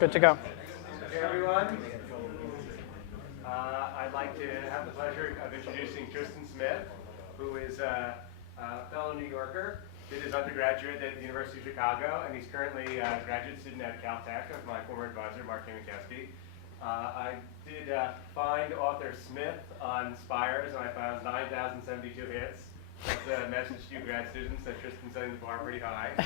Good to go. Hey everyone. I'd like to have the pleasure of introducing Tristan Smith, who is a fellow New Yorker, did his undergraduate at the University of Chicago, and he's currently a graduate student at Caltech with my former advisor, Mark Amin. I did find author Smith on Spires, and I found 9,072 hits. That's a message to you grad students that Tristan's setting the bar pretty high.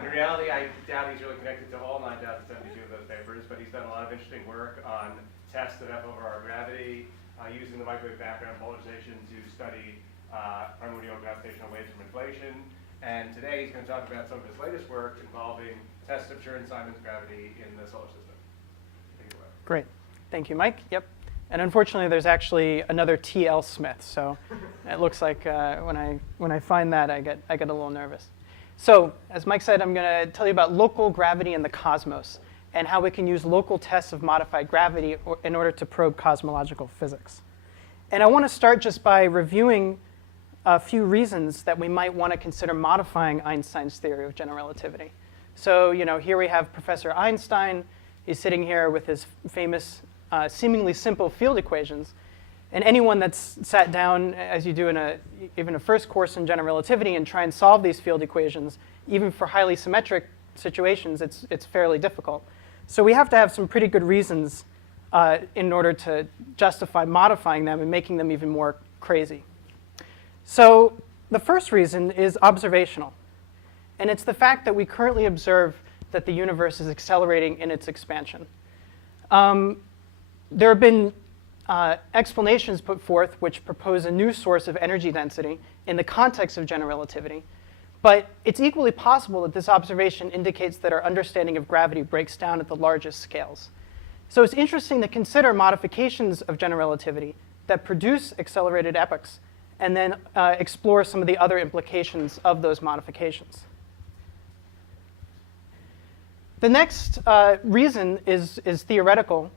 In reality, I doubt he's really connected to all 9,072 of those papers, but he's done a lot of interesting work on tests of F/r gravity, using the microwave background polarization to study primordial gravitational waves from inflation. And today he's going to talk about some of his latest work involving tests of Chern-Simons gravity in the solar system. Take it away. Great. Thank you, Mike. Yep. And unfortunately, there's actually another T.L. Smith, so it looks like when I find that, I get a little nervous. So, as Mike said, I'm going to tell you about local gravity in the cosmos and how we can use local tests of modified gravity in order to probe cosmological physics. And I want to start just by reviewing a few reasons that we might want to consider modifying Einstein's theory of general relativity. So, here we have Professor Einstein. He's sitting here with his famous, seemingly simple field equations. And anyone that's sat down, as you do in even a first course in general relativity, and try and solve these field equations, even for highly symmetric situations, it's fairly difficult. So we have to have some pretty good reasons in order to justify modifying them and making them even more crazy. So the first reason is observational. And it's the fact that we currently observe that the universe is accelerating in its expansion. There have been explanations put forth which propose a new source of energy density in the context of general relativity. But it's equally possible that this observation indicates that our understanding of gravity breaks down at the largest scales. So it's interesting to consider modifications of general relativity that produce accelerated epochs and then explore some of the other implications of those modifications. The next reason is theoretical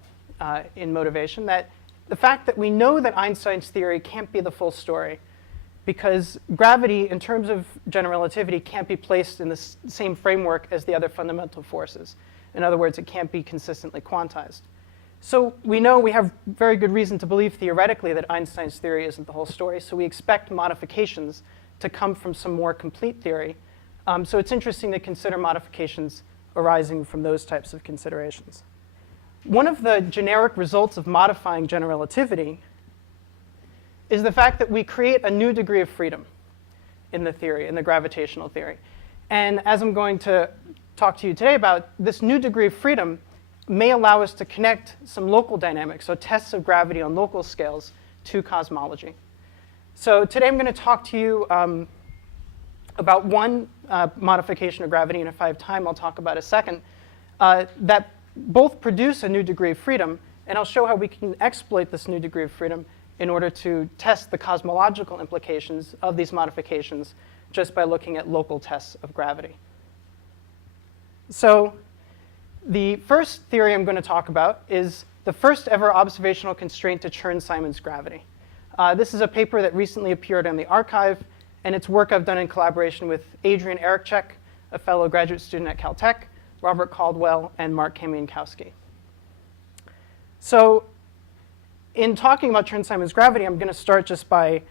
in motivation, that the fact that we know that Einstein's theory can't be the full story because gravity, in terms of general relativity, can't be placed in the same framework as the other fundamental forces. In other words, it can't be consistently quantized. So we know we have very good reason to believe theoretically that Einstein's theory isn't the whole story, so we expect modifications to come from some more complete theory. So it's interesting to consider modifications arising from those types of considerations. One of the generic results of modifying general relativity is the fact that we create a new degree of freedom in the theory, in the gravitational theory. And as I'm going to talk to you today about, this new degree of freedom may allow us to connect some local dynamics, so tests of gravity on local scales, to cosmology. So today I'm going to talk to you about one modification of gravity, and if I have time, I'll talk about a second, that both produce a new degree of freedom, and I'll show how we can exploit this new degree of freedom in order to test the cosmological implications of these modifications just by looking at local tests of gravity. So the first theory I'm going to talk about is the first ever observational constraint to Chern-Simons gravity. This is a paper that recently appeared in the archive, and it's work I've done in collaboration with Adrian Erichek, a fellow graduate student at Caltech, Robert Caldwell, and Mark Kamiankowski. So in talking about Chern-Simons gravity, I'm going to start just by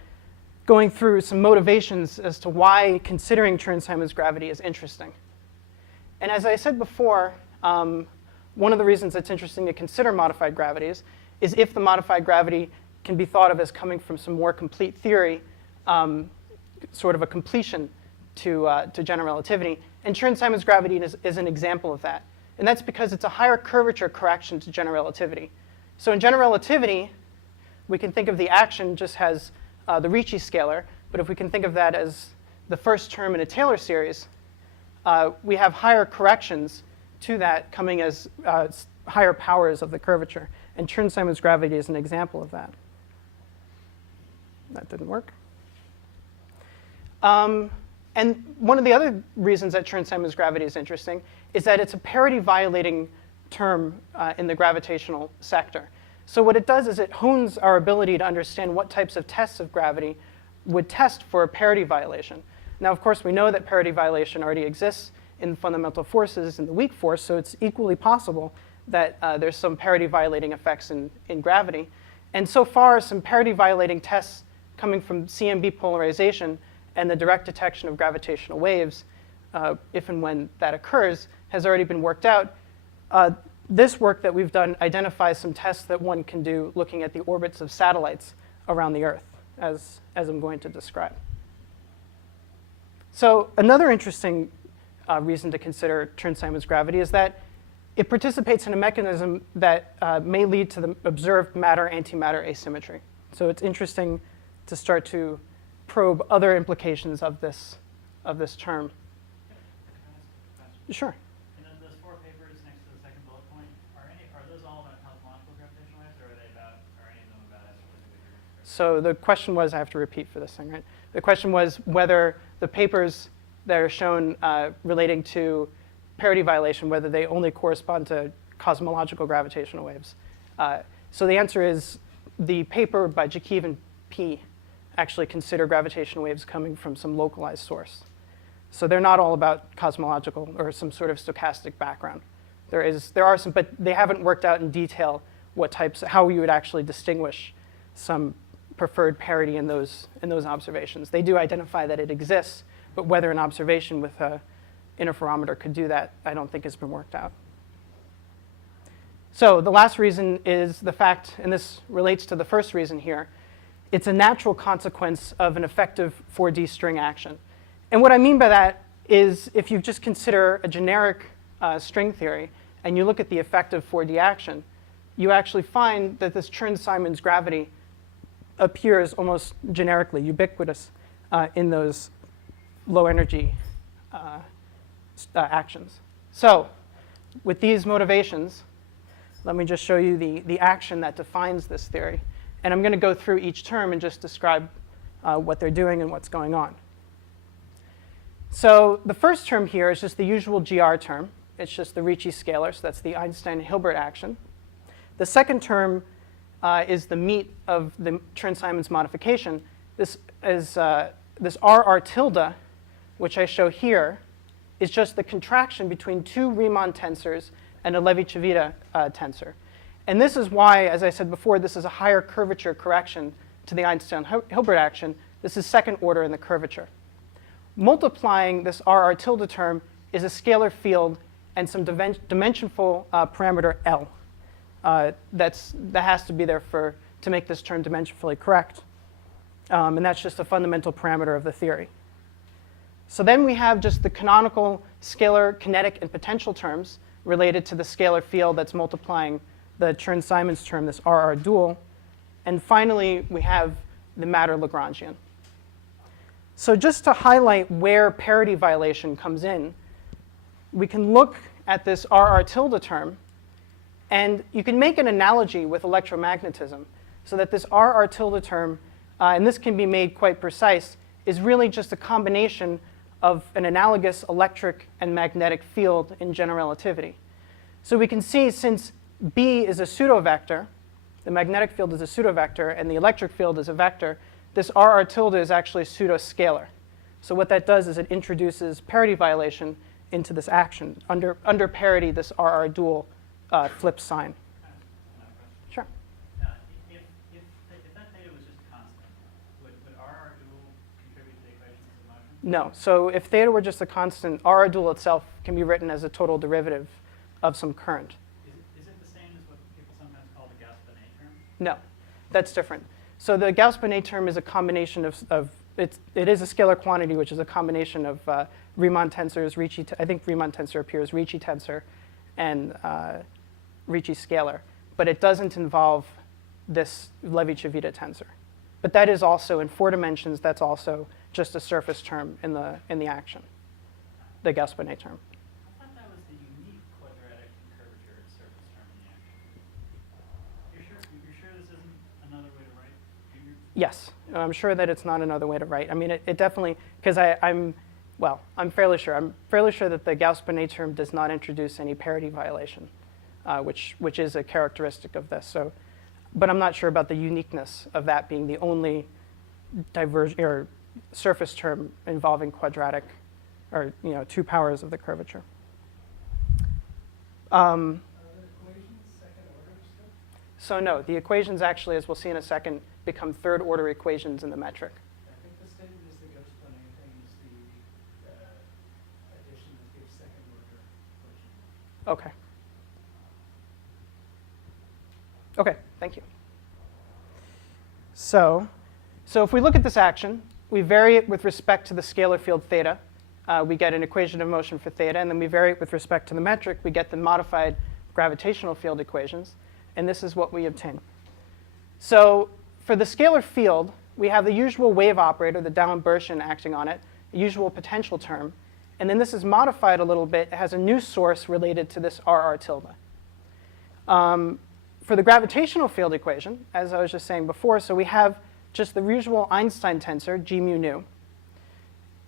going through some motivations as to why considering Chern-Simons gravity is interesting. And as I said before, one of the reasons it's interesting to consider modified gravities is if the modified gravity can be thought of as coming from some more complete theory, sort of a completion to general relativity. And Chern-Simons gravity is an example of that. And that's because it's a higher curvature correction to general relativity. So in general relativity, we can think of the action just as the Ricci scalar. But if we can think of that as the first term in a Taylor series, we have higher corrections to that coming as higher powers of the curvature. And Chern-Simons gravity is an example of that. That didn't work. And one of the other reasons that Chern-Simons gravity is interesting is that it's a parity-violating term in the gravitational sector. So what it does is it hones our ability to understand what types of tests of gravity would test for a parity violation. Now, of course, we know that parity violation already exists in fundamental forces in the weak force, so it's equally possible that there's some parity violating effects in gravity. And so far, some parity violating tests coming from CMB polarization and the direct detection of gravitational waves, if and when that occurs, has already been worked out. This work that we've done identifies some tests that one can do looking at the orbits of satellites around the Earth, as I'm going to describe. So another interesting reason to consider Chern-Simons gravity is that it participates in a mechanism that may lead to the observed matter-antimatter asymmetry. So it's interesting to start to probe other implications of this term. Sure. And then those 4 papers next to the second bullet point, are those all about cosmological gravitational waves, or are any of them about astrophysics? So the question was, I have to repeat for this thing, right? The question was whether the papers that are shown relating to parity violation, whether they only correspond to cosmological gravitational waves. So the answer is the paper by Jakiv and P actually consider gravitational waves coming from some localized source. So they're not all about cosmological or some sort of stochastic background. There are some, but they haven't worked out in detail what types, how you would actually distinguish some preferred parity in those observations. They do identify that it exists, but whether an observation with an interferometer could do that, I don't think has been worked out. So the last reason is the fact, and this relates to the first reason here, it's a natural consequence of an effective 4D string action. And what I mean by that is if you just consider a generic string theory and you look at the effective 4D action, you actually find that this Chern-Simons gravity appears almost generically, ubiquitous in those low energy actions. So with these motivations, let me just show you the action that defines this theory. And I'm going to go through each term and just describe what they're doing and what's going on. So the first term here is just the usual GR term. It's just the Ricci scalar, so that's the Einstein-Hilbert action. The second term is the meat of the Chern-Simons modification. This is this RR tilde, which I show here, is just the contraction between 2 Riemann tensors and a Levi-Civita tensor. And this is why, as I said before, this is a higher curvature correction to the Einstein-Hilbert action. This is second order in the curvature. Multiplying this RR tilde term is a scalar field and some dimensionful parameter L. That has to be there to make this term dimensionally correct. And that's just a fundamental parameter of the theory. So then we have just the canonical scalar kinetic and potential terms related to the scalar field that's multiplying the Chern-Simons term, this RR dual. And finally, we have the matter Lagrangian. So just to highlight where parity violation comes in, we can look at this RR tilde term, and you can make an analogy with electromagnetism, so that this RR tilde term, and this can be made quite precise, is really just a combination of an analogous electric and magnetic field in general relativity. So we can see since B is a pseudovector, the magnetic field is a pseudovector, and the electric field is a vector, this RR tilde is actually pseudoscalar. So what that does is it introduces parity violation into this action. Under parity, this RR dual flips sign. Sure. If that theta was just a constant, would RR dual contribute to the equations of motion? No. So if theta were just a constant, RR dual itself can be written as a total derivative of some current. Is it the same as what people sometimes call the Gauss-Bonnet term? No, that's different. So the Gauss-Bonnet term is a combination of it is a scalar quantity, which is a combination of Riemann tensors, Ricci. I think Riemann tensor appears Ricci tensor, and Ricci scalar. But it doesn't involve this Levi-Civita tensor. But that is also in 4 dimensions. That's also just a surface term in the action, the Gauss-Bonnet term. I thought that was the unique quadratic curvature surface term in the action. You're sure this isn't another way to write? Yes, I'm sure that it's not another way to write. I mean, it definitely, because I'm fairly sure. I'm fairly sure that the Gauss-Bonnet term does not introduce any parity violation, which is a characteristic of this. So, but I'm not sure about the uniqueness of that being the only surface term involving quadratic, or 2 powers of the curvature. Are the equations second order still? So no, the equations actually, as we'll see in a second, become third order equations in the metric. I think the statement is the ghost on anything is the addition that gives second order equations. Okay. Okay, thank you. So if we look at this action, we vary it with respect to the scalar field theta. We get an equation of motion for theta, and then we vary it with respect to the metric. We get the modified gravitational field equations, and this is what we obtain. So for the scalar field, we have the usual wave operator, the D'Alembert acting on it, the usual potential term, and then this is modified a little bit. It has a new source related to this RR tilde. For the gravitational field equation, as I was just saying before, so we have just the usual Einstein tensor, g mu nu,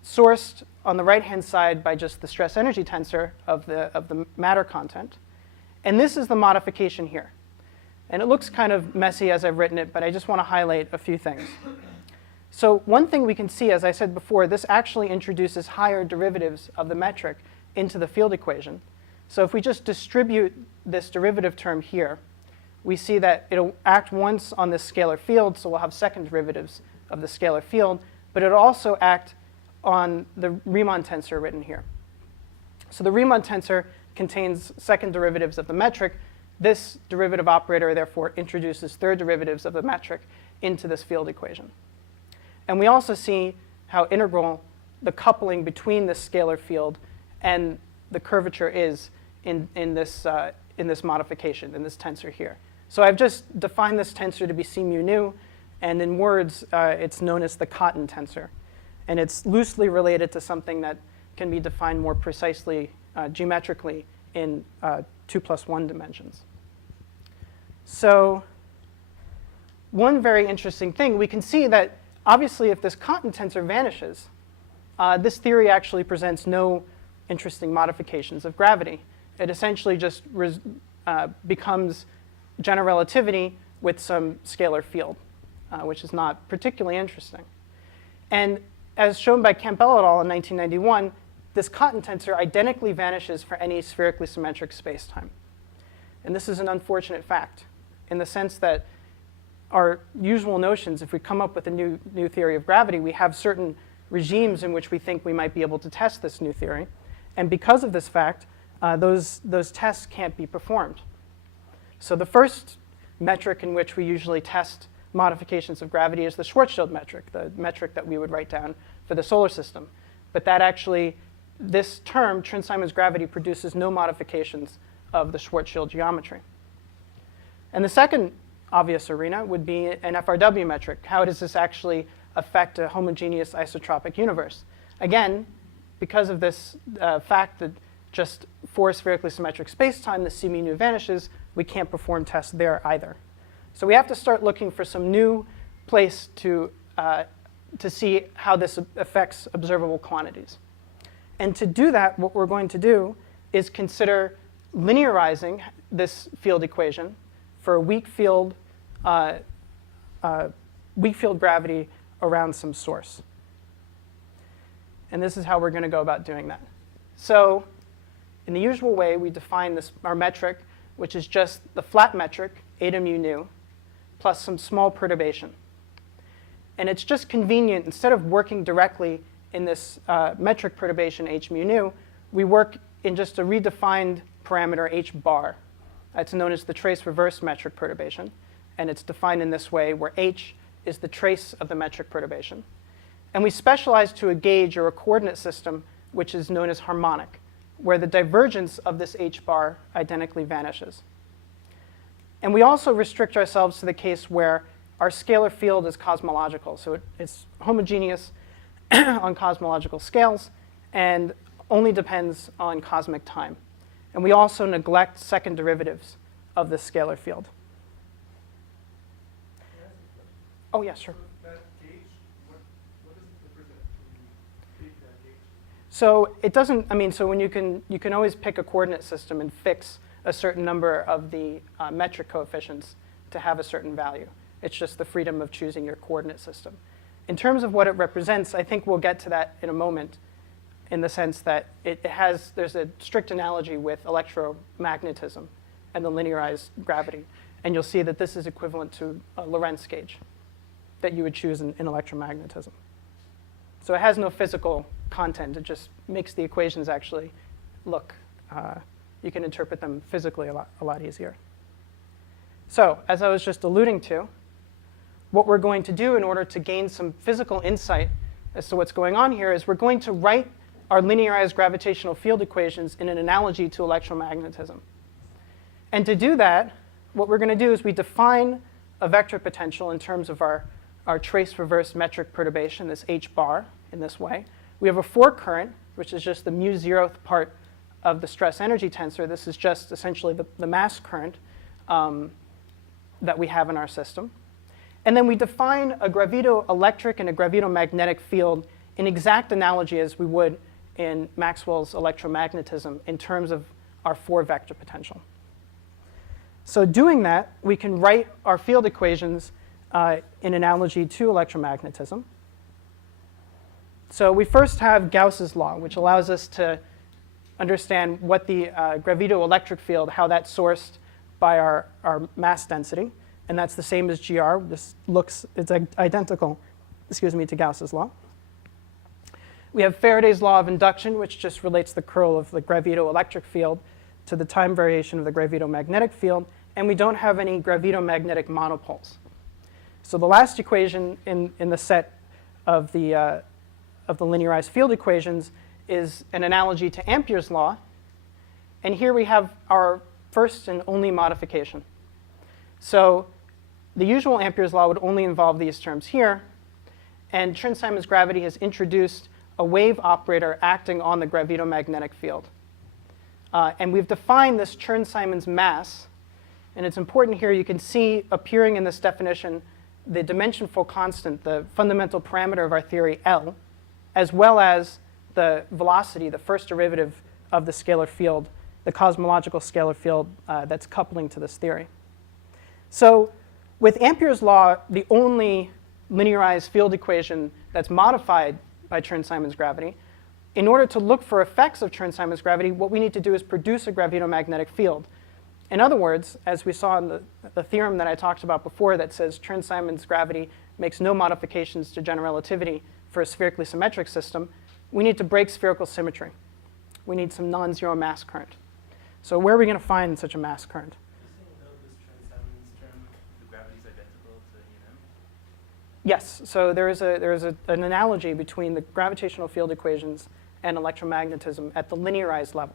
sourced on the right-hand side by just the stress energy tensor of the matter content. And this is the modification here. And it looks kind of messy as I've written it, but I just want to highlight a few things. So one thing we can see, as I said before, this actually introduces higher derivatives of the metric into the field equation. So if we just distribute this derivative term here, we see that it'll act once on this scalar field, so we'll have second derivatives of the scalar field, but it'll also act on the Riemann tensor written here. So the Riemann tensor contains second derivatives of the metric. This derivative operator, therefore, introduces third derivatives of the metric into this field equation. And we also see how integral the coupling between this scalar field and the curvature is in this modification, in this tensor here. So I've just defined this tensor to be c mu nu, and in words, it's known as the cotton tensor. And it's loosely related to something that can be defined more precisely geometrically in 2+1 dimensions. So one very interesting thing, we can see that obviously if this cotton tensor vanishes, this theory actually presents no interesting modifications of gravity. It essentially just becomes general relativity with some scalar field, which is not particularly interesting. And as shown by Campbell et al. In 1991, this cotton tensor identically vanishes for any spherically symmetric spacetime. And this is an unfortunate fact in the sense that our usual notions, if we come up with a new theory of gravity, we have certain regimes in which we think we might be able to test this new theory. And because of this fact, those tests can't be performed. So the first metric in which we usually test modifications of gravity is the Schwarzschild metric, the metric that we would write down for the solar system. But that actually, this term, Trin-Simons gravity, produces no modifications of the Schwarzschild geometry. And the second obvious arena would be an FRW metric. How does this actually affect a homogeneous isotropic universe? Again, because of this fact that just for spherically symmetric spacetime, the c mu nu vanishes, we can't perform tests there either. So we have to start looking for some new place to see how this affects observable quantities. And to do that, what we're going to do is consider linearizing this field equation for a weak field gravity around some source. And this is how we're going to go about doing that. So in the usual way, we define our metric, which is just the flat metric, eta mu nu, plus some small perturbation. And it's just convenient, instead of working directly in this metric perturbation h mu nu, we work in just a redefined parameter h bar. It's known as the trace reverse metric perturbation. And it's defined in this way, where h is the trace of the metric perturbation. And we specialize to a gauge or a coordinate system, which is known as harmonic, where the divergence of this h bar identically vanishes. And we also restrict ourselves to the case where our scalar field is cosmological. So it's homogeneous on cosmological scales and only depends on cosmic time. And we also neglect second derivatives of the scalar field. Oh, yeah, sure. That gauge, what does it represent when you take that gauge? So it doesn't, so when you can always pick a coordinate system and fix a certain number of the metric coefficients to have a certain value. It's just the freedom of choosing your coordinate system. In terms of what it represents, I think we'll get to that in a moment, in the sense that there's a strict analogy with electromagnetism and the linearized gravity. And you'll see that this is equivalent to a Lorentz gauge that you would choose in electromagnetism. So it has no physical content. It just makes the equations actually look, you can interpret them physically a lot easier. So as I was just alluding to, what we're going to do in order to gain some physical insight as to what's going on here is we're going to write our linearized gravitational field equations in an analogy to electromagnetism. And to do that, what we're going to do is we define a vector potential in terms of our trace reverse metric perturbation, this h bar, in this way. We have a fork current, which is just the mu-zeroth part of the stress energy tensor. This is just essentially the mass current that we have in our system. And then we define a gravitoelectric and a gravitomagnetic field in exact analogy as we would in Maxwell's electromagnetism in terms of our 4-vector potential. So doing that, we can write our field equations in analogy to electromagnetism. So we first have Gauss's law, which allows us to understand what the gravitoelectric field, how that's sourced by our mass density. And that's the same as GR. It's identical, to Gauss's law. We have Faraday's law of induction, which just relates the curl of the gravitoelectric field to the time variation of the gravitomagnetic field. And we don't have any gravitomagnetic monopoles. So the last equation in the set of the linearized field equations is an analogy to Ampere's law. And here we have our first and only modification. So the usual Ampere's law would only involve these terms here. And Chern-Simons gravity has introduced a wave operator acting on the gravitomagnetic field. And we've defined this Chern-Simons mass. And it's important here, you can see appearing in this definition the dimensionful constant, the fundamental parameter of our theory, L, as well as the velocity, the first derivative of the scalar field, the cosmological scalar field that's coupling to this theory. So with Ampere's law, the only linearized field equation that's modified by Chern-Simons gravity, in order to look for effects of Chern-Simons gravity, what we need to do is produce a gravitomagnetic field. In other words, as we saw in the theorem that I talked about before that says Chern-Simons gravity makes no modifications to general relativity for a spherically symmetric system, we need to break spherical symmetry. We need some non-zero mass current. So where are we going to find such a mass current? Yes, so there is an analogy between the gravitational field equations and electromagnetism at the linearized level.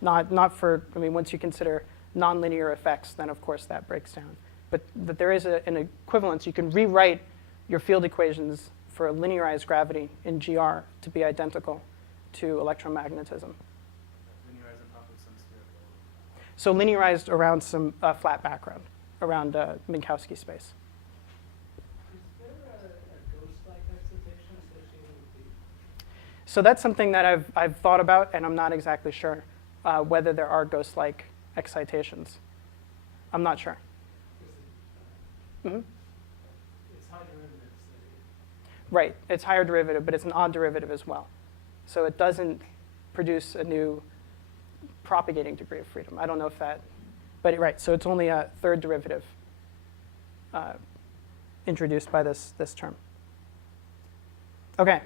Not for, once you consider nonlinear effects, then of course that breaks down. But there is an equivalence. You can rewrite your field equations for a linearized gravity in GR to be identical to electromagnetism. Linearized on top of some spherical. So linearized around some flat background, around Minkowski space. Is there a ghost-like excitation associated with the? So that's something that I've thought about, and I'm not exactly sure whether there are ghost-like excitations. I'm not sure. Mm-hmm. It's high derivatives. Right, it's higher derivative, but it's an odd derivative as well. So it doesn't produce a new propagating degree of freedom. I don't know if that, but right, so it's only a third derivative introduced by this term. Okay,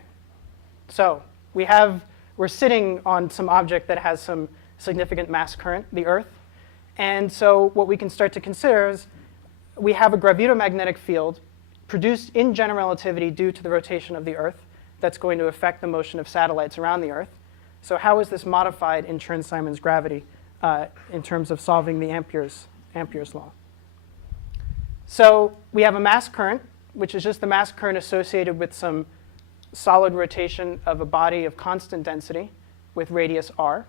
so we're sitting on some object that has some significant mass current, the Earth. And so what we can start to consider is we have a gravitomagnetic field produced in general relativity due to the rotation of the Earth that's going to affect the motion of satellites around the Earth. So how is this modified in Chern-Simons gravity in terms of solving the Ampere's law? So we have a mass current, which is just the mass current associated with some solid rotation of a body of constant density with radius r.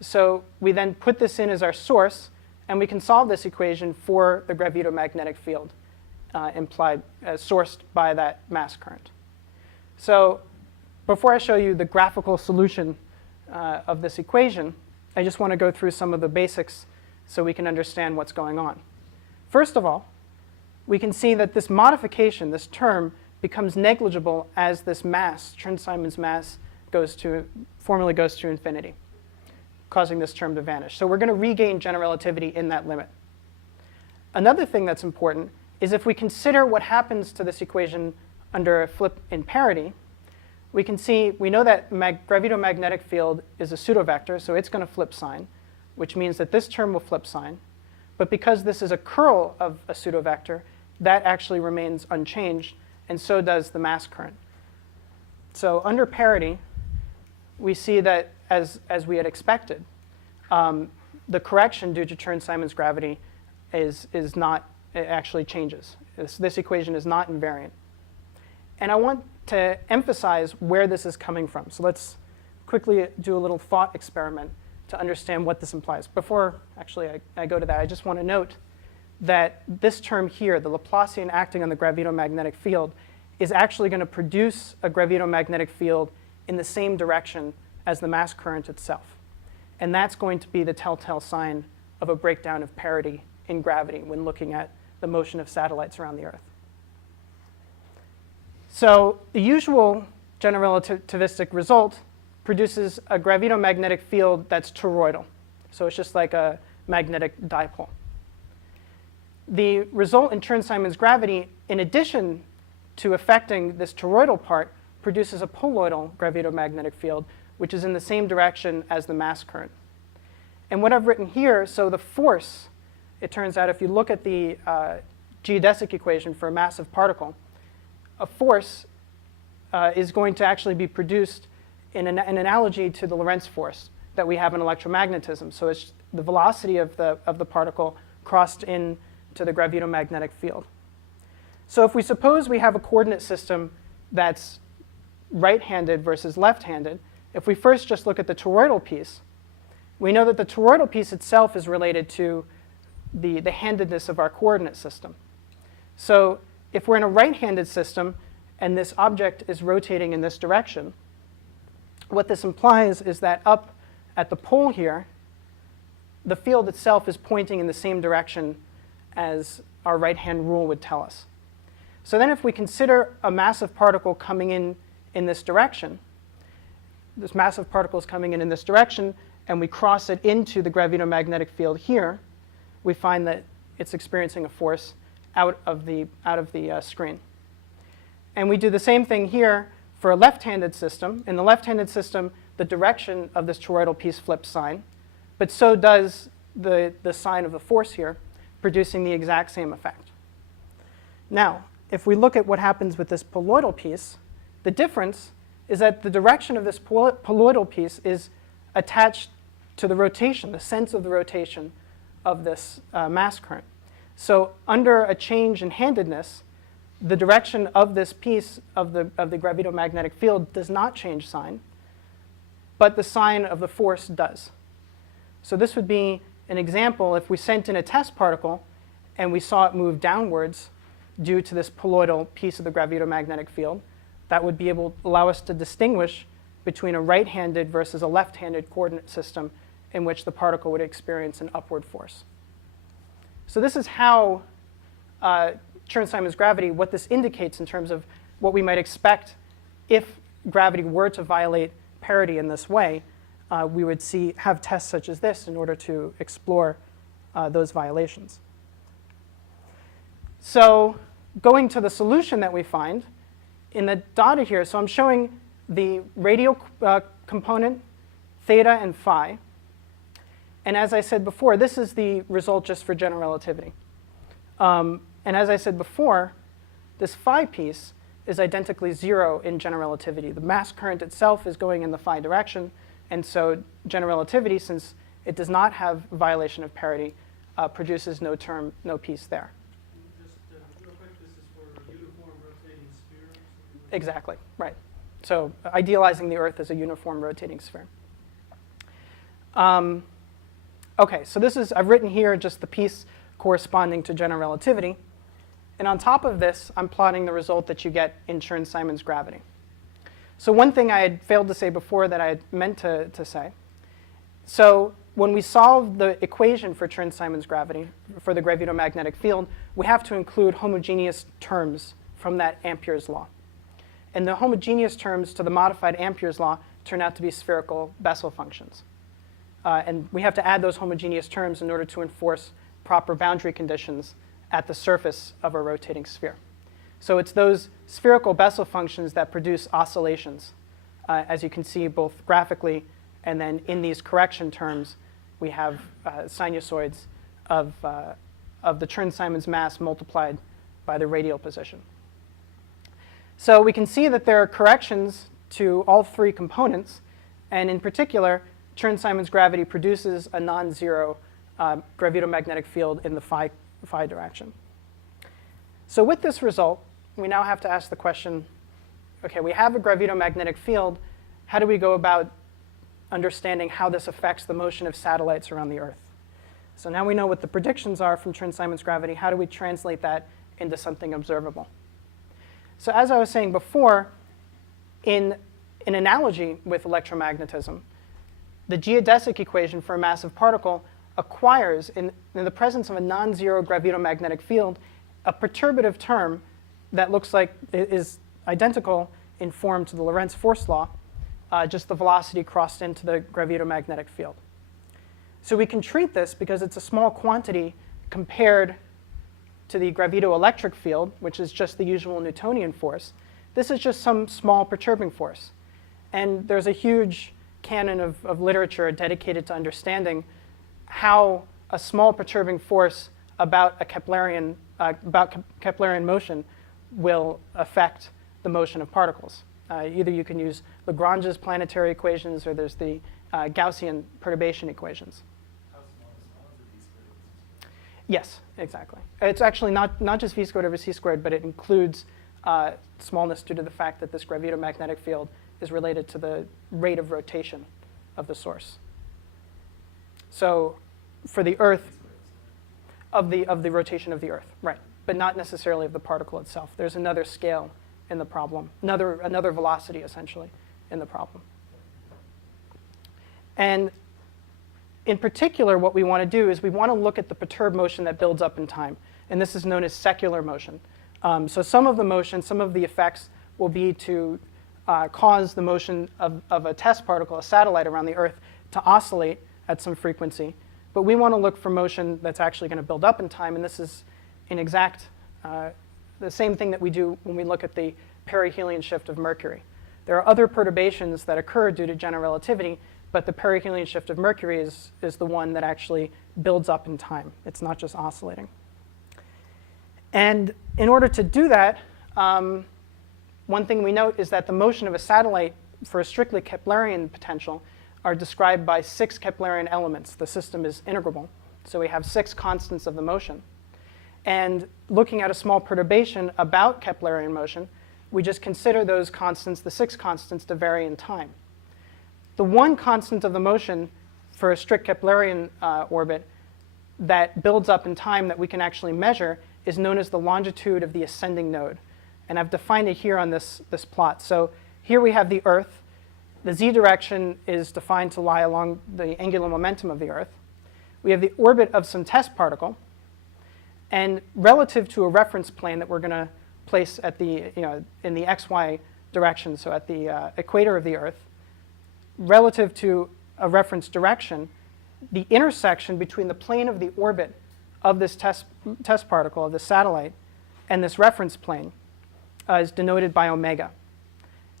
So we then put this in as our source, and we can solve this equation for the gravitomagnetic field implied sourced by that mass current. So before I show you the graphical solution of this equation, I just want to go through some of the basics so we can understand what's going on. First of all, we can see that this modification, this term, becomes negligible as this mass, Chern-Simons mass, formally goes to infinity, causing this term to vanish. So we're going to regain general relativity in that limit. Another thing that's important is if we consider what happens to this equation under a flip in parity, we know that gravitomagnetic field is a pseudovector, so it's going to flip sign, which means that this term will flip sign. But because this is a curl of a pseudovector, that actually remains unchanged, and so does the mass current. So under parity, we see that, as we had expected, the correction due to Chern-Simons gravity it actually changes. This equation is not invariant. And I want to emphasize where this is coming from. So let's quickly do a little thought experiment to understand what this implies. Before actually I go to that, I just want to note that this term here, the Laplacian acting on the gravitomagnetic field, is actually going to produce a gravitomagnetic field in the same direction as the mass current itself. And that's going to be the telltale sign of a breakdown of parity in gravity when looking at the motion of satellites around the Earth. So the usual general relativistic result produces a gravitomagnetic field that's toroidal. So it's just like a magnetic dipole. The result in Chern-Simons gravity, in addition to affecting this toroidal part, produces a poloidal gravitomagnetic field, which is in the same direction as the mass current. And what I've written here, so the force, it turns out if you look at the geodesic equation for a massive particle, a force is going to actually be produced in an analogy to the Lorentz force that we have in electromagnetism. So it's the velocity of the particle crossed into the gravitomagnetic field. So if we suppose we have a coordinate system that's right-handed versus left-handed, if we first just look at the toroidal piece, we know that the toroidal piece itself is related to the handedness of our coordinate system. So if we're in a right-handed system and this object is rotating in this direction, what this implies is that up at the pole here, the field itself is pointing in the same direction as our right-hand rule would tell us. So then if we consider a massive particle coming in this direction, this massive particle is coming in this direction, and we cross it into the gravitomagnetic field here, we find that it's experiencing a force out of the screen. And we do the same thing here for a left-handed system. In the left-handed system, the direction of this toroidal piece flips sign, but so does the sign of the force here, producing the exact same effect. Now, if we look at what happens with this poloidal piece, the difference is that the direction of this poloidal piece is attached to the rotation, the sense of the rotation of this mass current. So under a change in handedness, the direction of this piece of the gravitomagnetic field does not change sign, but the sign of the force does. So this would be an example if we sent in a test particle and we saw it move downwards due to this poloidal piece of the gravitomagnetic field. That would be able to allow us to distinguish between a right-handed versus a left-handed coordinate system in which the particle would experience an upward force. So this is how Chern-Simons gravity, what this indicates in terms of what we might expect if gravity were to violate parity in this way. We would have tests such as this in order to explore those violations. So going to the solution that we find, in the dotted here, so I'm showing the radial component, theta and phi. And as I said before, this is the result just for general relativity. And as I said before, this phi piece is identically 0 in general relativity. The mass current itself is going in the phi direction. And so general relativity, since it does not have violation of parity, produces no piece there. Just real quick, this is for a uniform rotating sphere? Exactly, right. So idealizing the Earth as a uniform rotating sphere. OK, so I've written here just the piece corresponding to general relativity. And on top of this, I'm plotting the result that you get in Chern-Simons gravity. So one thing I had failed to say before that I had meant to say. So when we solve the equation for Chern-Simons gravity, for the gravitomagnetic field, we have to include homogeneous terms from that Ampere's law. And the homogeneous terms to the modified Ampere's law turn out to be spherical Bessel functions. And we have to add those homogeneous terms in order to enforce proper boundary conditions at the surface of a rotating sphere. So it's those spherical Bessel functions that produce oscillations, as you can see both graphically and then in these correction terms, we have sinusoids of the Chern-Simons mass multiplied by the radial position. So we can see that there are corrections to all three components, and in particular, Chern-Simons gravity produces a non-zero gravitomagnetic field in the phi direction. So with this result, we now have to ask the question, okay, we have a gravitomagnetic field. How do we go about understanding how this affects the motion of satellites around the Earth? So now we know what the predictions are from Chern-Simons gravity. How do we translate that into something observable? So as I was saying before, in an analogy with electromagnetism, the geodesic equation for a massive particle acquires, in the presence of a non-zero gravitomagnetic field, a perturbative term that looks like it is identical in form to the Lorentz force law, just the velocity crossed into the gravitomagnetic field. So we can treat this, because it's a small quantity compared to the gravitoelectric field, which is just the usual Newtonian force. This is just some small perturbing force. And there's a huge canon of literature dedicated to understanding how a small perturbing force about a Keplerian motion will affect the motion of particles. Either you can use Lagrange's planetary equations, or there's the Gaussian perturbation equations. How small is the v squared over c squared? Yes, exactly. It's actually not just v squared over c squared, but it includes smallness due to the fact that this gravitomagnetic field is related to the rate of rotation of the source. So for the Earth, of the rotation of the Earth, right, but not necessarily of the particle itself. There's another scale in the problem, another velocity, essentially, in the problem. And in particular, what we want to do is we want to look at the perturbed motion that builds up in time. And this is known as secular motion. So some of the motion, some of the effects will be to cause the motion of a test particle, a satellite around the Earth, to oscillate at some frequency. But we want to look for motion that's actually going to build up in time. And this is in exact the same thing that we do when we look at the perihelion shift of Mercury. There are other perturbations that occur due to general relativity, but the perihelion shift of Mercury is the one that actually builds up in time. It's not just oscillating. And in order to do that, one thing we note is that the motion of a satellite for a strictly Keplerian potential are described by 6 Keplerian elements. The system is integrable, so we have 6 constants of the motion. And looking at a small perturbation about Keplerian motion, we just consider those constants, the 6 constants, to vary in time. The one constant of the motion for a strict Keplerian orbit that builds up in time that we can actually measure is known as the longitude of the ascending node. And I've defined it here on this plot. So here we have the Earth. The z direction is defined to lie along the angular momentum of the Earth. We have the orbit of some test particle. And relative to a reference plane that we're going to place at the, in the xy direction, so at the equator of the Earth, relative to a reference direction, the intersection between the plane of the orbit of this test particle, of the satellite, and this reference plane is denoted by omega.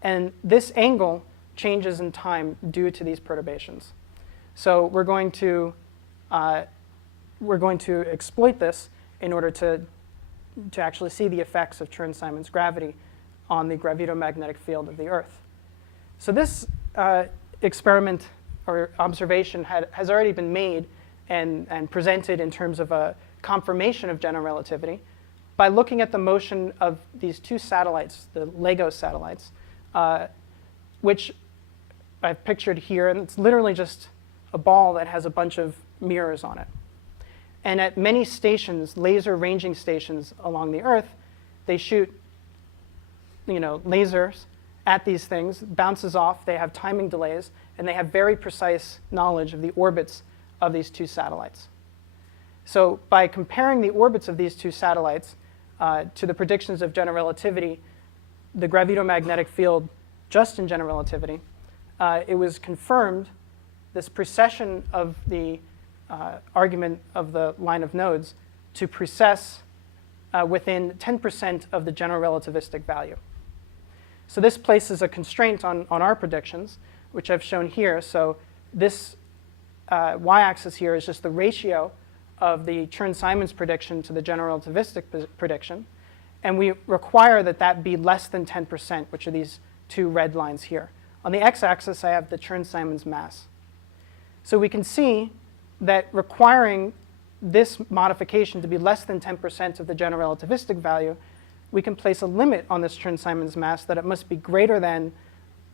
And this angle changes in time due to these perturbations. So we're going to exploit this in order to actually see the effects of Chern-Simons gravity on the gravitomagnetic field of the Earth. So this experiment or observation has already been made and presented in terms of a confirmation of general relativity by looking at the motion of these 2 satellites, the LEGO satellites, which I've pictured here. And it's literally just a ball that has a bunch of mirrors on it. And at many stations, laser ranging stations along the Earth, they shoot lasers at these things, bounces off, they have timing delays, and they have very precise knowledge of the orbits of these 2 satellites. So by comparing the orbits of these 2 satellites, to the predictions of general relativity, the gravitomagnetic field just in general relativity, it was confirmed, this precession of the argument of the line of nodes, to precess within 10% of the general relativistic value. So this places a constraint on our predictions, which I've shown here. So this y-axis here is just the ratio of the Chern-Simons prediction to the general relativistic prediction. And we require that that be less than 10%, which are these two red lines here. On the x-axis, I have the Chern-Simons mass. So we can see that requiring this modification to be less than 10% of the general relativistic value, we can place a limit on this Chern-Simons mass that it must be greater than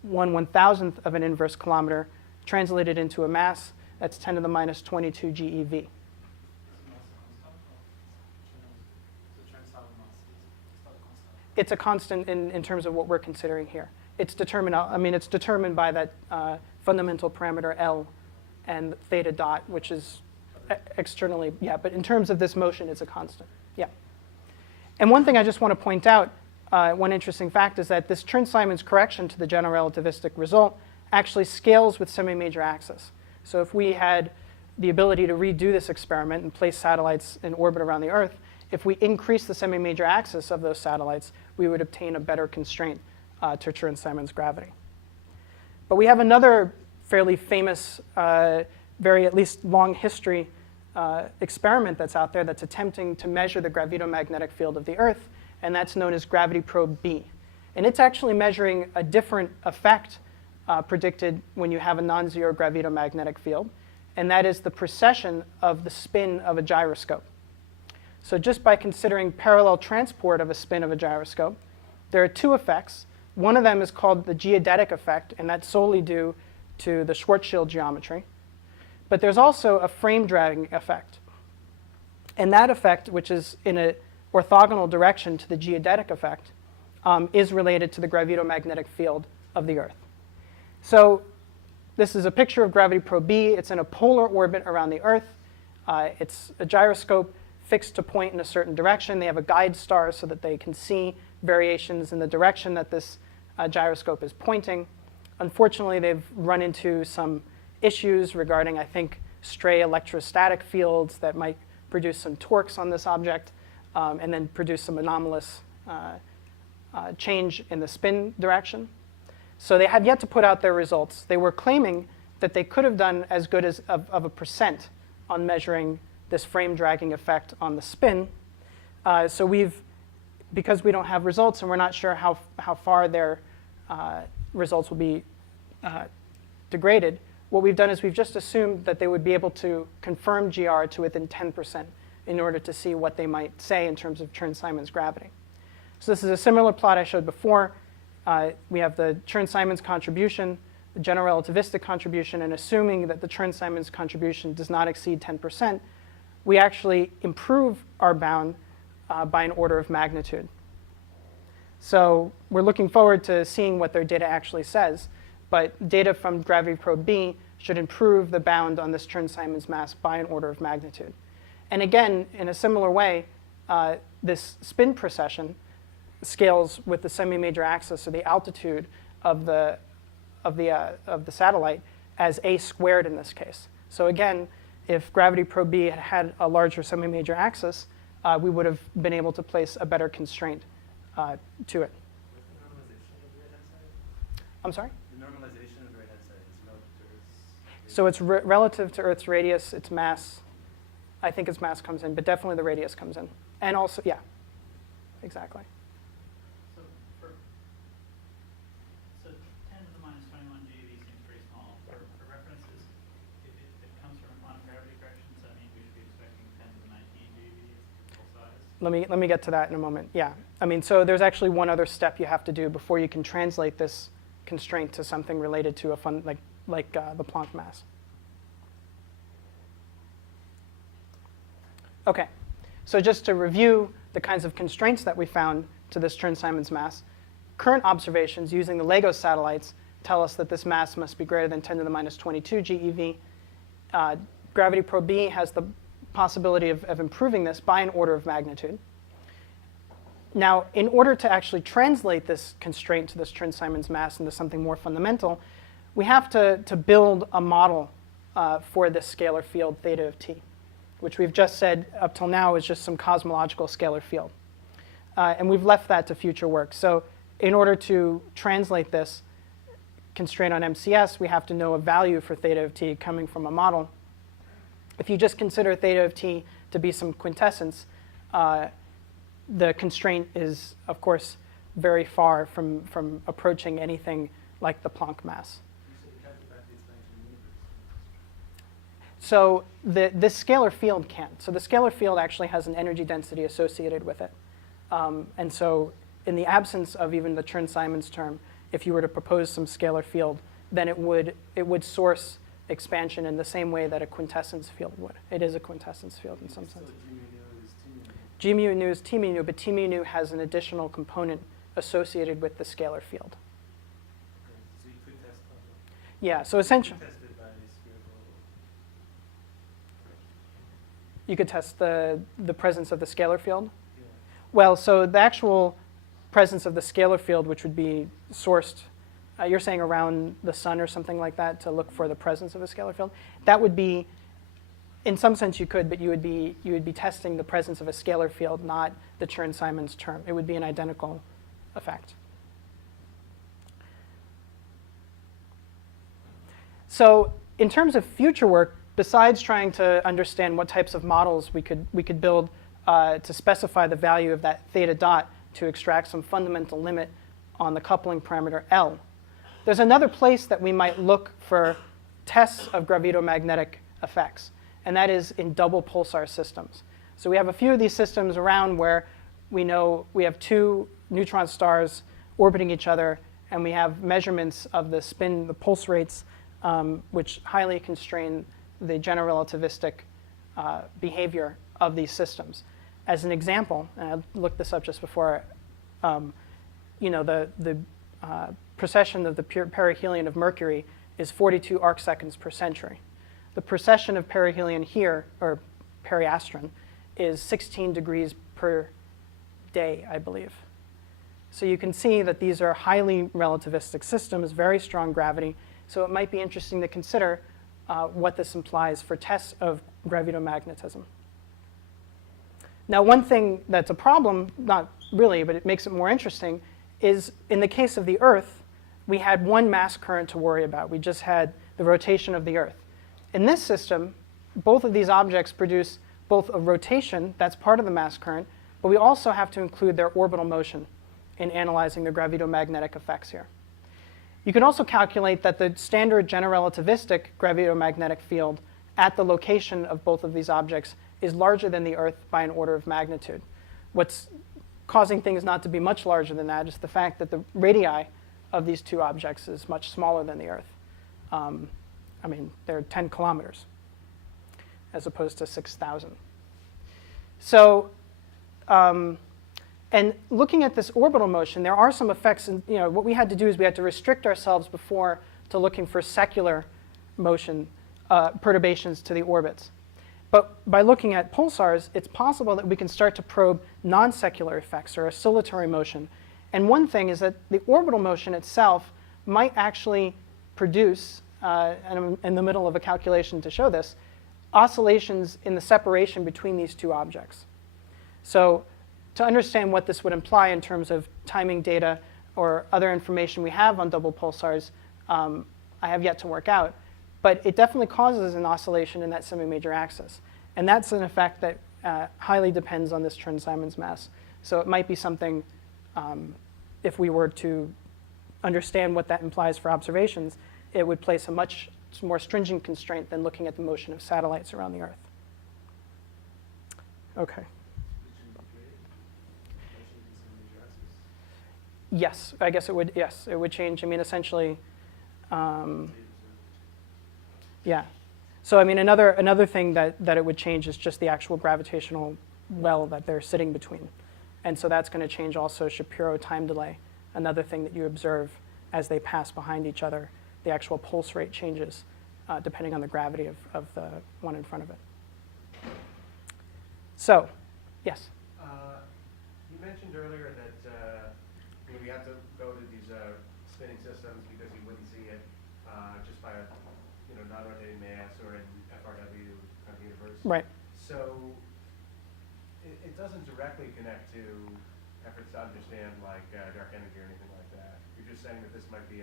1/1000th of an inverse kilometer, translated into a mass that's 10 to the minus 22 GeV. It's a constant in terms of what we're considering here. It's determined, it's determined by that fundamental parameter L and theta dot, which is externally, yeah, but in terms of this motion, it's a constant, yeah. And one thing I just want to point out, one interesting fact is that this Chern-Simons correction to the general relativistic result actually scales with semi-major axis. So if we had the ability to redo this experiment and place satellites in orbit around the Earth, if we increase the semi-major axis of those satellites, we would obtain a better constraint to Chern-Simons gravity. But we have another fairly famous, very at least long history experiment that's out there that's attempting to measure the gravitomagnetic field of the Earth, and that's known as Gravity Probe B. And it's actually measuring a different effect predicted when you have a non-zero gravitomagnetic field, and that is the precession of the spin of a gyroscope. So just by considering parallel transport of a spin of a gyroscope, there are two effects. One of them is called the geodetic effect, and that's solely due to the Schwarzschild geometry. But there's also a frame dragging effect. And that effect, which is in an orthogonal direction to the geodetic effect, is related to the gravitomagnetic field of the Earth. So this is a picture of Gravity Probe B. It's in a polar orbit around the Earth. It's a gyroscope fixed to point in a certain direction. They have a guide star so that they can see variations in the direction that this gyroscope is pointing. Unfortunately, they've run into some issues regarding, I think, stray electrostatic fields that might produce some torques on this object, and then produce some anomalous change in the spin direction. So they have yet to put out their results. They were claiming that they could have done as good as of a percent on measuring this frame dragging effect on the spin. So because we don't have results and we're not sure how far their results will be degraded, what we've done is we've just assumed that they would be able to confirm GR to within 10% in order to see what they might say in terms of Chern-Simons gravity. So this is a similar plot I showed before. We have the Chern-Simons contribution, the general relativistic contribution, and assuming that the Chern-Simons contribution does not exceed 10%, we actually improve our bound by an order of magnitude. So we're looking forward to seeing what their data actually says. But data from Gravity Probe B should improve the bound on this Chern-Simons mass by an order of magnitude. And again, in a similar way, this spin precession scales with the semi-major axis, or the altitude of the satellite, as a squared in this case. So again, if Gravity Probe B had had a larger semi-major axis, we would have been able to place a better constraint to it. I'm sorry? The normalization of the right-hand side is relative to Earth's. So it's relative to Earth's radius, its mass. I think its mass comes in, but definitely the radius comes in. And also, yeah, exactly. So 10 to the minus 21 GeV seems pretty small. For references, if it comes from a quantum gravity correction, does that mean we should be expecting 10 to the 19 GeV as full size? Let me get to that in a moment. Yeah, so there's actually one other step you have to do before you can translate this constraint to something related to a like the Planck mass. Okay, so just to review the kinds of constraints that we found to this Chern-Simons mass, current observations using the LEGO satellites tell us that this mass must be greater than 10 to the minus 22 GeV. Gravity Probe B has the possibility of improving this by an order of magnitude. Now, in order to actually translate this constraint to this Chern-Simons mass into something more fundamental, we have to build a model for this scalar field theta of t, which we've just said up till now is just some cosmological scalar field. And we've left that to future work. So in order to translate this constraint on MCS, we have to know a value for theta of t coming from a model. If you just consider theta of t to be some quintessence, the constraint is, of course, very far from approaching anything like the Planck mass. You said you can't affect the expansion universe. So this scalar field can't. So the scalar field actually has an energy density associated with it. And so in the absence of even the Chern-Simons term, if you were to propose some scalar field, then it would source expansion in the same way that a quintessence field would. It is a quintessence field in some sense. So G mu nu is T mu nu. G mu nu is T mu nu, but T mu nu has an additional component associated with the scalar field. Okay, so you could test that. Yeah, so essentially, Test it by spherical. you could test the presence of the scalar field. Yeah. Well, so the actual presence of the scalar field, which would be sourced, you're saying around the sun or something like that to look for the presence of a scalar field, that would be, in some sense you could, but you would be testing the presence of a scalar field, not the Chern-Simons term. It would be an identical effect. So in terms of future work, besides trying to understand what types of models we could build to specify the value of that theta dot to extract some fundamental limit on the coupling parameter L, there's another place that we might look for tests of gravitomagnetic effects, and that is in double pulsar systems. So we have a few of these systems around where we know we have two neutron stars orbiting each other, and we have measurements of the spin, the pulse rates, which highly constrain the general relativistic behavior of these systems. As an example, and I looked this up just before, the precession of the perihelion of Mercury is 42 arcseconds per century. The precession of perihelion here, or periastron, is 16 degrees per day, I believe. So you can see that these are highly relativistic systems, very strong gravity. So it might be interesting to consider what this implies for tests of gravitomagnetism. Now, one thing that's a problem, not really, but it makes it more interesting, is in the case of the Earth, we had one mass current to worry about. We just had the rotation of the Earth. In this system, both of these objects produce both a rotation, that's part of the mass current, but we also have to include their orbital motion in analyzing the gravitomagnetic effects here. You can also calculate that the standard general relativistic gravitomagnetic field at the location of both of these objects is larger than the Earth by an order of magnitude. What's causing things not to be much larger than that is the fact that the radii of these two objects is much smaller than the Earth. I mean, they're 10 kilometers as opposed to 6,000. So, and looking at this orbital motion, there are some effects. And what we had to do is we had to restrict ourselves before to looking for secular motion perturbations to the orbits. But by looking at pulsars, it's possible that we can start to probe non-secular effects or oscillatory motion. And one thing is that the orbital motion itself might actually produce, and I'm in the middle of a calculation to show this, oscillations in the separation between these two objects. So to understand what this would imply in terms of timing data or other information we have on double pulsars, I have yet to work out. But it definitely causes an oscillation in that semi-major axis. And that's an effect that highly depends on this Chern-Simons mass. So it might be something, if we were to understand what that implies for observations, it would place a much more stringent constraint than looking at the motion of satellites around the Earth. OK. Yes, I guess it would. Yes, it would change. I mean, essentially, yeah. So I mean, another thing that it would change is just the actual gravitational well that they're sitting between, and so that's going to change also Shapiro time delay. Another thing that you observe as they pass behind each other, the actual pulse rate changes depending on the gravity of the one in front of it. So, yes. You mentioned earlier that we have to go to these spinning systems because you wouldn't see it just by a non-rotating mass or in FRW kind of universe. Right. So it doesn't directly connect to efforts to understand like dark energy or anything like that. You're just saying that this might be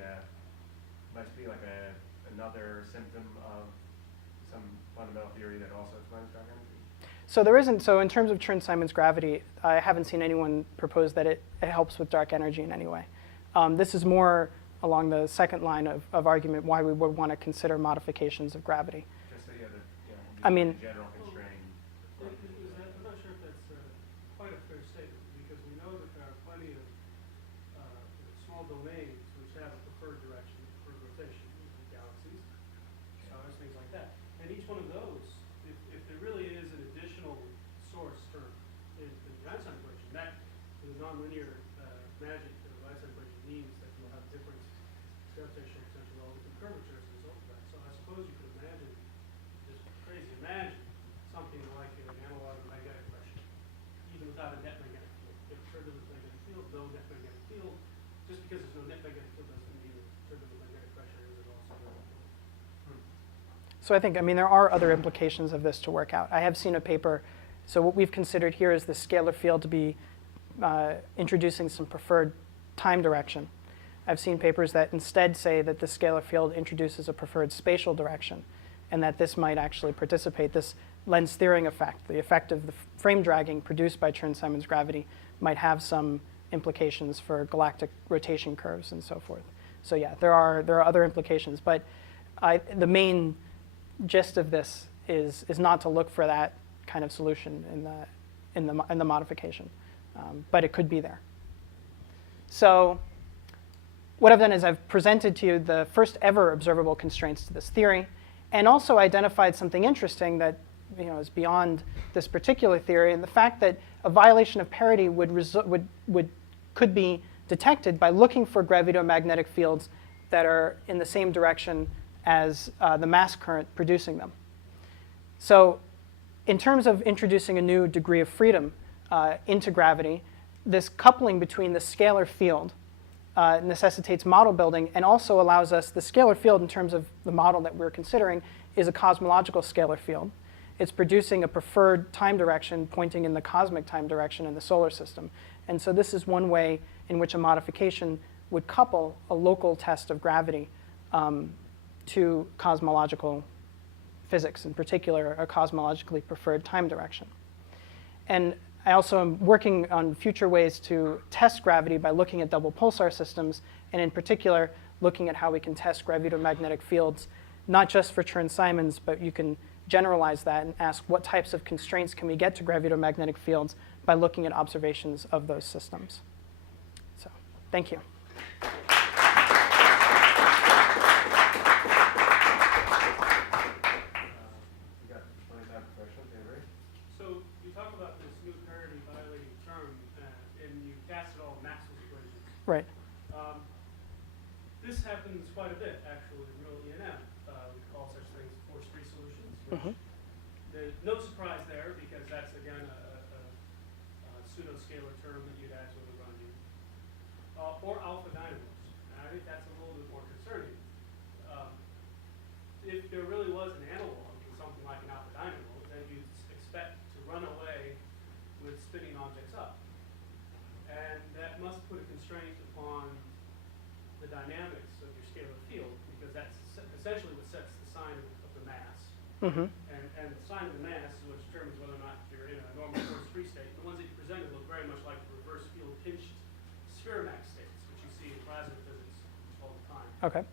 another symptom of some fundamental theory that also explains dark energy. So there isn't. So in terms of Chern-Simons gravity, I haven't seen anyone propose that it helps with dark energy in any way. This is more along the second line of argument why we would want to consider modifications of gravity. Just the I mean, general constraint. I'm not sure if that's quite a fair statement, because we know that there are plenty of small domains which have a preferred direction, preferred rotation, galaxies, stars, things like that. And each one of those, if there really is an additional source term in the Einstein equation, that the nonlinear magic of the Einstein equation means that you'll have different gravitational potential relative to curvature as a result of that. So I suppose you could imagine, just crazy imagine, something like an analog of magnetic pressure, even without a net magnetic field. If turbulent magnetic field, no net magnetic field, just because there's no net magnetic field doesn't mean that turbulent magnetic pressure is also relevant. so I think, there are other implications of this to work out. I have seen a paper. So what we've considered here is the scalar field to be introducing some preferred time direction. I've seen papers that instead say that the scalar field introduces a preferred spatial direction, and that this might actually participate. This lens theorying effect, the effect of the frame dragging produced by Chern-Simons gravity, might have some implications for galactic rotation curves and so forth. So yeah, there are other implications, but the main gist of this is not to look for that kind of solution in the modification, but it could be there. So what I've done is I've presented to you the first ever observable constraints to this theory, and also identified something interesting that is beyond this particular theory, and the fact that a violation of parity could be detected by looking for gravitomagnetic fields that are in the same direction as the mass current producing them. So in terms of introducing a new degree of freedom into gravity, this coupling between the scalar field necessitates model building, and also allows us, the scalar field in terms of the model that we're considering is a cosmological scalar field. It's producing a preferred time direction pointing in the cosmic time direction in the solar system. And so this is one way in which a modification would couple a local test of gravity to cosmological physics, in particular a cosmologically preferred time direction. And I also am working on future ways to test gravity by looking at double pulsar systems, and in particular looking at how we can test gravitomagnetic fields, not just for Chern-Simons, but you can generalize that and ask what types of constraints can we get to gravitomagnetic fields by looking at observations of those systems. So, thank you. We got plenty of time for questions. Avery? So you talk about this new parity violating term, and you cast it all Maxwell's equations. Right. This happens quite a bit, actually, in real E&M. We call such things force-free solutions. Which there's no surprise there, because that's, again, a pseudo-scalar term that you'd add to a Lagrangian. Or alpha dynamos. And I think that's a little bit more concerning. If there really was an analog in something like an alpha dynamo, then you'd expect to run away with spinning objects up. And that must put a constraint upon the dynamics of your scalar field, because that's essentially what sets the sign of the mass. And the sign of the mass is what determines whether or not you're in a normal force-free state. The ones that you presented look very much like the reverse field pinched spheromax states, which you see in plasma physics all the time. Okay.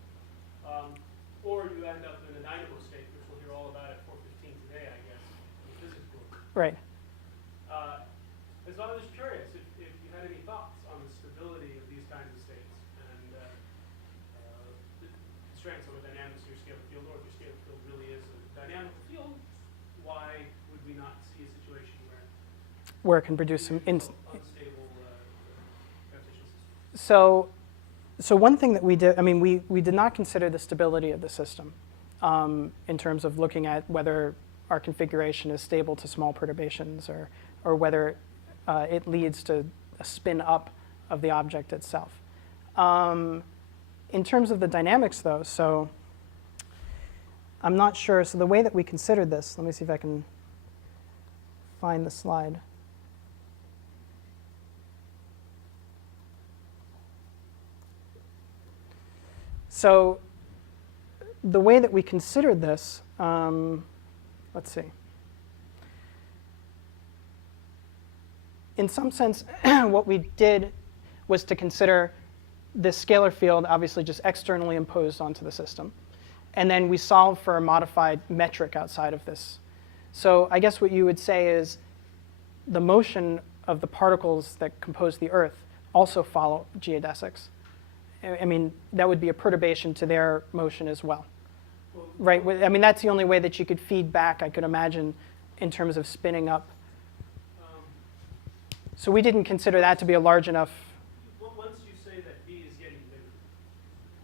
Or you end up in a dynamo state, which we'll hear all about at 4:15 today, I guess, in the physics book. Right. And so I was curious if you had any thoughts on the stability of these kinds of states, and the constraints on the dynamics of your scalar field, or if your scalar field really is a dynamical field, why would we not see a situation where it can produce some unstable gravitational systems? So one thing that we did, we did not consider the stability of the system in terms of looking at whether our configuration is stable to small perturbations, or whether it leads to a spin up of the object itself. In terms of the dynamics, though, so I'm not sure. So the way that we considered this, let me see if I can find the slide. So the way that we considered this, let's see. In some sense, what we did was to consider this scalar field obviously just externally imposed onto the system. And then we solved for a modified metric outside of this. So I guess what you would say is the motion of the particles that compose the Earth also follow geodesics. I mean, that would be a perturbation to their motion as well. Right? I mean, that's the only way that you could feed back, I could imagine, in terms of spinning up. So we didn't consider that to be a large enough. Once you say that B is getting bigger,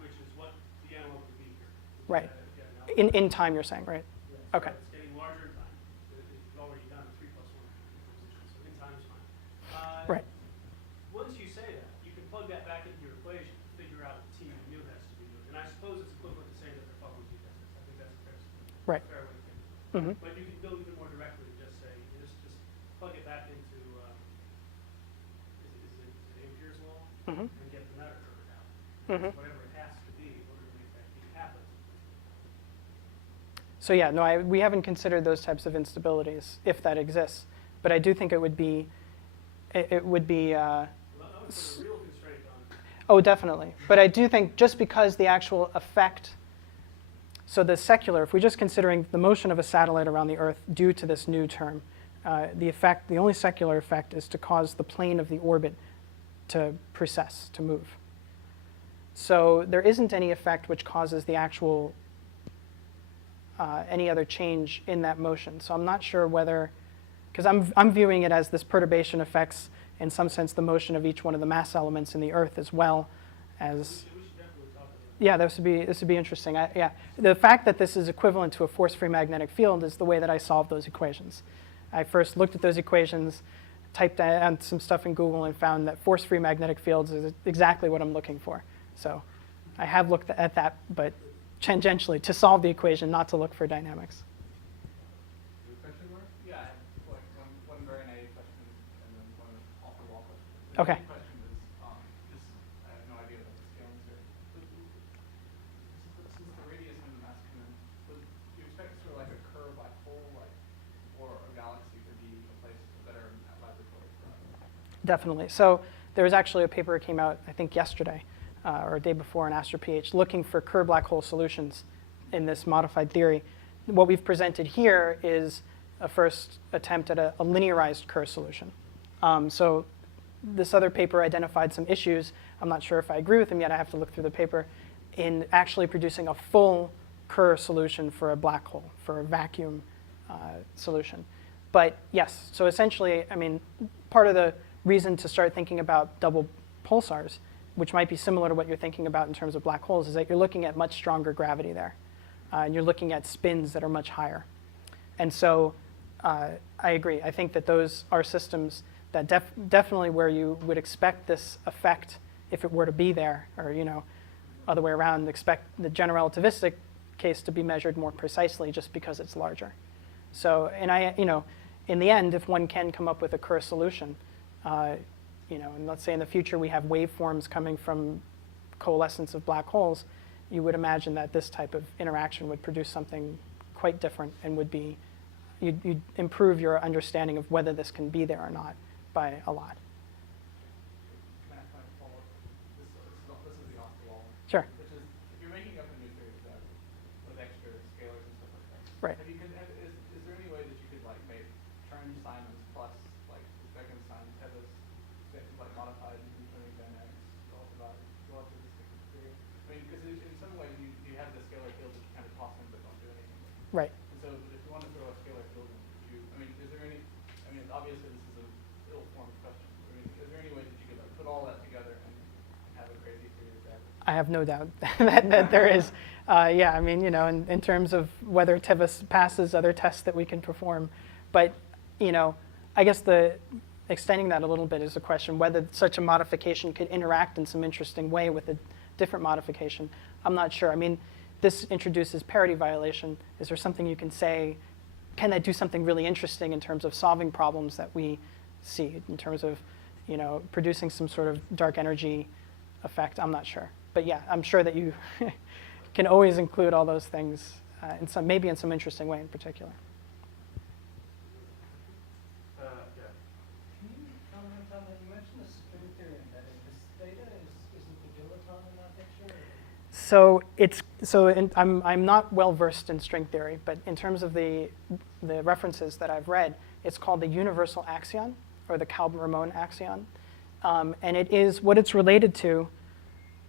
which is what the analog would be here. Right. Yeah, In time, you're saying, right? yeah, Okay. It's getting larger in time. You've already done 3 plus 1 position, so in time is fine. Right. Once you say that, you can plug that back into your equation, figure out what T mu has to be doing. And I suppose it's equivalent to saying that they're following geodesics. I think that's a fair, Right. fair way to think of it. Mm-hmm. But you can go even more directly and just say, just plug it back into, is it Ampere's law? Mm-hmm. And get the matter curve out. Mm-hmm. Whatever it has to be in order to make that B happen. So yeah, no, we haven't considered those types of instabilities, if that exists. But I do think it would be, it would be, Well, that would put a real constraint on it. oh, definitely. But I do think just because the actual effect, so the secular, if we're just considering the motion of a satellite around the Earth due to this new term, the only secular effect is to cause the plane of the orbit to precess, to move. So there isn't any effect which causes the actual, any other change in that motion. So I'm not sure whether, because I'm viewing it as this perturbation affects, in some sense, the motion of each one of the mass elements in the Earth as well as. We should definitely talk about Yeah, this would be interesting. Yeah, the fact that this is equivalent to a force-free magnetic field is the way that I solved those equations. I first looked at those equations, typed down some stuff in Google, and found that force-free magnetic fields is exactly what I'm looking for. So I have looked at that, but tangentially to solve the equation, not to look for dynamics. Your question, Mark? Yeah, I have like one very naive question and then one off-the-wall question. Okay. The question is, just, I have no idea about the scalings here. Since the radius and the mass come in, would you expect sort of like a curve black hole, like, or a galaxy to be a place, a better laboratory for us? Definitely. So there was actually a paper that came out, I think, yesterday or a day before in AstroPH, looking for Kerr black hole solutions in this modified theory. What we've presented here is a first attempt at a linearized Kerr solution. So this other paper identified some issues. I'm not sure if I agree with them yet. I have to look through the paper in actually producing a full Kerr solution for a black hole, for a vacuum solution. But yes, so essentially, I mean, part of the reason to start thinking about double pulsars, which might be similar to what you're thinking about in terms of black holes, is that you're looking at much stronger gravity there. And you're looking at spins that are much higher. And so I agree. I think that those are systems that definitely where you would expect this effect if it were to be there, or other way around, expect the general relativistic case to be measured more precisely just because it's larger. So, and in the end, if one can come up with a Kerr solution, and let's say in the future we have waveforms coming from coalescence of black holes, you would imagine that this type of interaction would produce something quite different and would be, you'd improve your understanding of whether this can be there or not by a lot. Can I follow up? This is the off-the-wall. Sure. Which is, if you're making up a new theory with extra scalars and stuff like that, Right. is there any way that you could like make Chern-Simons plus like Bekenstein Tevis like modified Newtonian dynamics relativistic theory? I mean, because in some ways you have the scalar field that you kind of toss in but don't do anything with. Right. And so if you want to throw a scalar field in, is there any? I mean, obviously this is an ill-formed question. I mean, is there any way that you could like put all that together and have a crazy theory of gravity? I have no doubt that there is. Yeah, I mean, in terms of whether Tevis passes other tests that we can perform. But, I guess extending that a little bit is a question whether such a modification could interact in some interesting way with a different modification. I'm not sure. I mean, this introduces parity violation. Is there something you can say, can that do something really interesting in terms of solving problems that we see, in terms of, you know, producing some sort of dark energy effect? I'm not sure. But yeah, I'm sure that you can always include all those things in some, maybe in some interesting way in particular. Yeah. Can you comment on that? You mentioned the string theory embedded. This theta is it the dilettante in that picture? Or? I'm not well versed in string theory, but in terms of the references that I've read, it's called the universal axion, or the Kalb-Ramon axion, and it is what it's related to.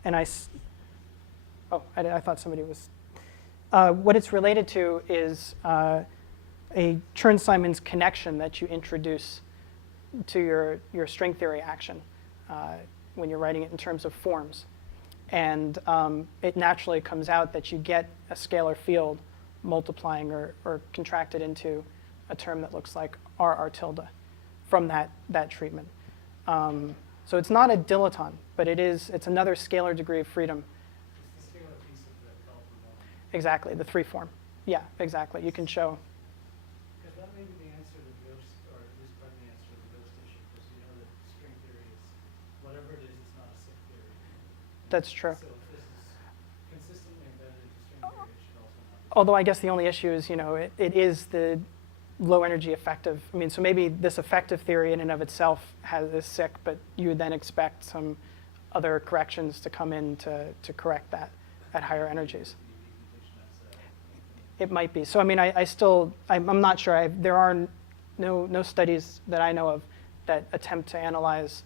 And I thought somebody was. What it's related to is a Chern-Simons connection that you introduce to your string theory action when you're writing it in terms of forms. And it naturally comes out that you get a scalar field multiplying or contracted into a term that looks like r tilde from that treatment. So it's not a dilettante, but it's another scalar degree of freedom. It's the scalar piece of the Kalb-Ramon. Exactly, the free form. Yeah, exactly. You can show. Because that may be the answer to the ghost, or at least part of the answer to the ghost issue, because you know that string theory is, whatever it is, it's not a sick theory. That's true. So if this is consistently embedded into string theory, it should also not be. Although I guess the only issue is, you know, it is the low energy effective. I mean, so maybe this effective theory in and of itself is sick, but you would then expect some other corrections to come in to correct that at higher energies. It might be. So I mean, I'm not sure. There are no studies that I know of that attempt to analyze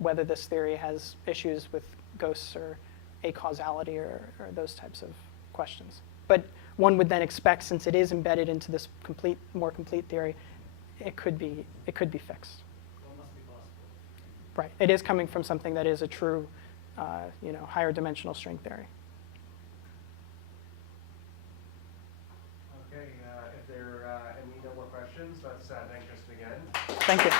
whether this theory has issues with ghosts or acausality or those types of questions. But one would then expect, since it is embedded into this more complete theory, it could be fixed. Well, it must be possible. Right. It is coming from something that is a true, higher dimensional string theory. Okay, if there are no more questions, let's thank Tristan again. Thank you.